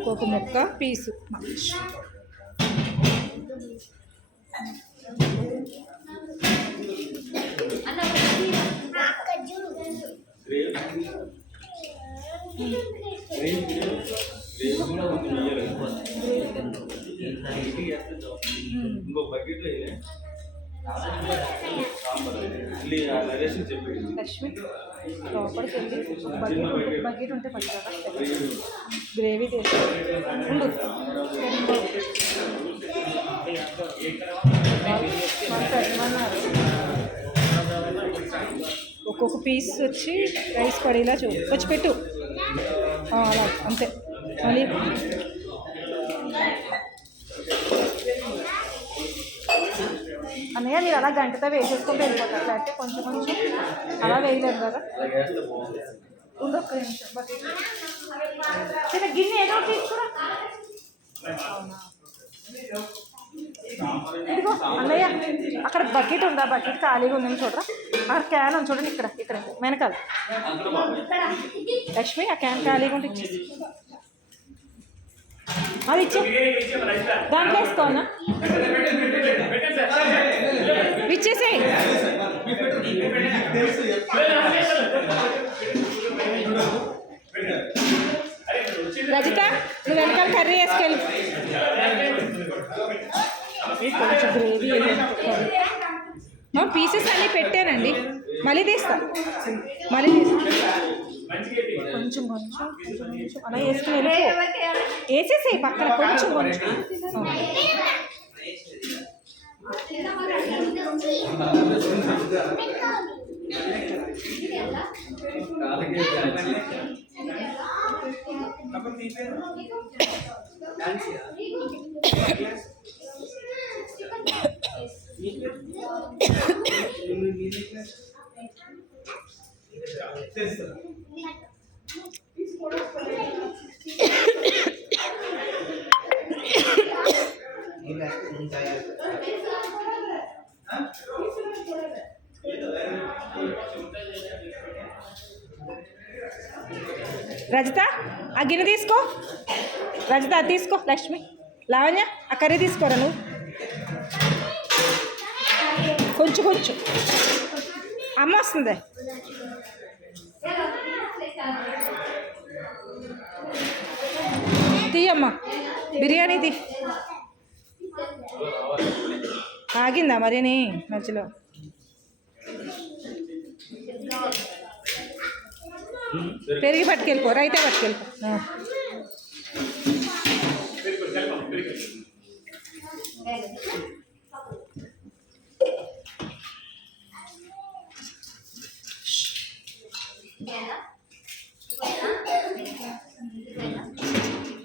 ఒక్కొక్క ముక్క పీసు. లక్ష్మి లోపలికి వెళ్ళి బకెట్ ఉంటే పట్టుకోరా, గ్రేవీ చేసి ఉండు. ఒక్కొక్క పీస్ వచ్చి రైస్ పడేలా వచ్చి పెట్టు. అలా అంతే. మళ్ళీ అన్నయ్య మీరు అలా గంటతో వేసేసుకుంటూ వెళ్ళిపోతారు, లేకపోతే కొంచెం కొంచెం అలా వేయలేరు కదా. ఉండు ఒక్క నిమిషం. బకెట్ చిన్న గిన్నె ఏదో తీసుకురా. ఇదిగో అన్నయ్య అక్కడ బకెట్ ఉందా? బకెట్ ఖాళీగా ఉందని చూడరా. అక్కడ క్యాన్ ఉంది చూడండి, ఇక్కడ ఇక్కడ వెనకాల. లక్ష్మి ఆ క్యాన్ ఖాళీగా ఉంటే ఇచ్చేసి అది ఇచ్చే, దాంట్లో వేసుకోనా, ఇచ్చేసేయి. రజిత నువ్వు వెనకాల కర్రీ వేసుకెళ్ళి. కొంచెం గ్రేవీ పీసెస్ అన్నీ పెట్టానండి, మళ్ళీ తీస్తా. కొంచెం కొంచెం అలా వేసుకుని వేసేసేయి పక్కన కొంచెం కొంచెం. రజిత ఆ గిన్నె తీసుకో. రజిత అది తీసుకో. లక్ష్మి లావణ్య ఆ కర్రీ తీసుకోరా నువ్వు. కొంచెం కొంచెం అమ్మ వస్తుంది. తీయమ్మా బిర్యానీది. ఆగిందా మరిని మధ్యలో? పెరిగి పట్టుకెళ్ళిపో, రైతే పట్టుకెళ్ళిపో.